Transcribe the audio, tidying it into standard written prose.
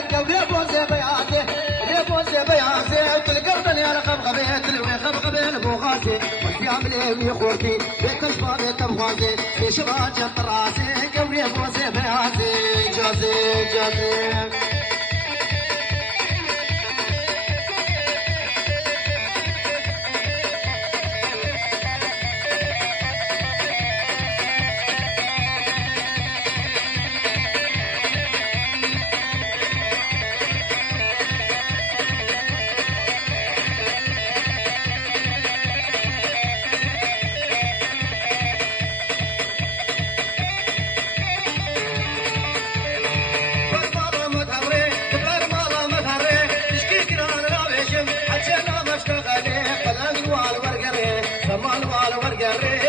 قولي بوزي بياتي لي بوزي بياتي تلقبني انا خبغبي تلوي خبغبي بوغاتي وفي عملي بيخورتي بيت الفا بيت بغاتي في شباب جنط راسي قولي بوزي بياتي جازي جازي والورقري